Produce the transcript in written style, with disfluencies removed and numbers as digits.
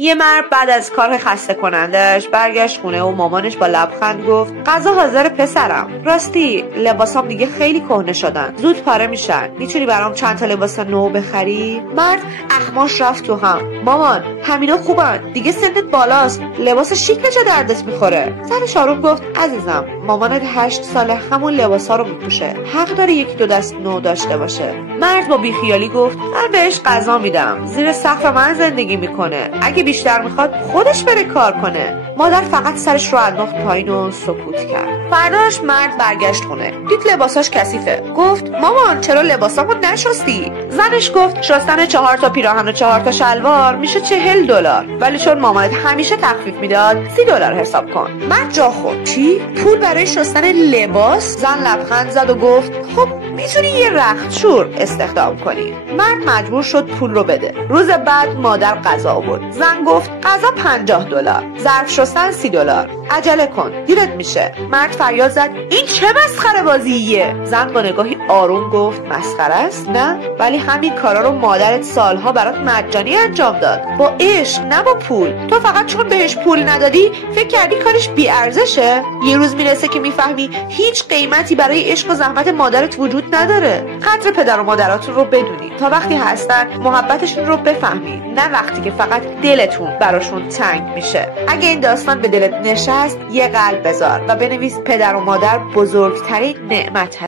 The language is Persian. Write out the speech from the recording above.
یه مرد بعد از کار خسته کنندش برگشت خونه و مامانش با لبخند گفت غذا حاضر پسرم. راستی لباسام دیگه خیلی کهنه شدن، زود پاره میشن، میتونی برام چند تا لباس نو بخری؟ مرد اخماش رفت تو هم. مامان همینا خوبن، دیگه سنت بالاست، لباس شیک به چه دردت میخوره؟ زن شاروخ گفت عزیزم مامانت 8 ساله همون لباسا رو میپوشه، حق داره یکی دو دست نو داشته باشه. مرد با بیخیالی گفت من بهش غذا میدم، زیر سقف من زندگی میکنه، اگه بیشتر میخواد خودش بره کار کنه. مادر فقط سرش رو انداخت پایین و سکوت کرد. فرداش مرد برگشت خونه، دید لباساش کثیفه. گفت مامان چرا لباسامو نشستی؟ زنش گفت شستن 4 تا پیراهن و 4 تا شلوار میشه $40، ولی چون مامانت همیشه تخفیف میداد $30 حساب کن. مرد جا خورد. چی؟ پول برای شستن لباس؟ زن لبخند زد و گفت خب میتونی یه رختشور استخدام کنی. مرد مجبور شد پول رو بده. روز بعد مادر غذا آورد. زن گفت غذا $50، ظرف شستن $30. عجله کن دیرت میشه. مرد فریاد زد این چه مسخره بازیه؟ زن با نگاهی آروم گفت مسخره است؟ نه، ولی همین کارا رو مادرت سالها برات مجانی انجام داد، با عشق نه با پول. تو فقط چون بهش پول ندادی فکر کردی کارش بی ارزشه؟ یه روز میرسه که میفهمی هیچ قیمتی برای عشق و زحمت مادرت وجود نداره. قدر پدر و مادراتون رو بدونی تا وقتی هستن محبتشون رو بفهمی، نه وقتی که فقط دلتون براشون تنگ میشه. اگه این داستان به دلت نشست یه قلب بذار و بنویس پدر و مادر بزرگترین نعمت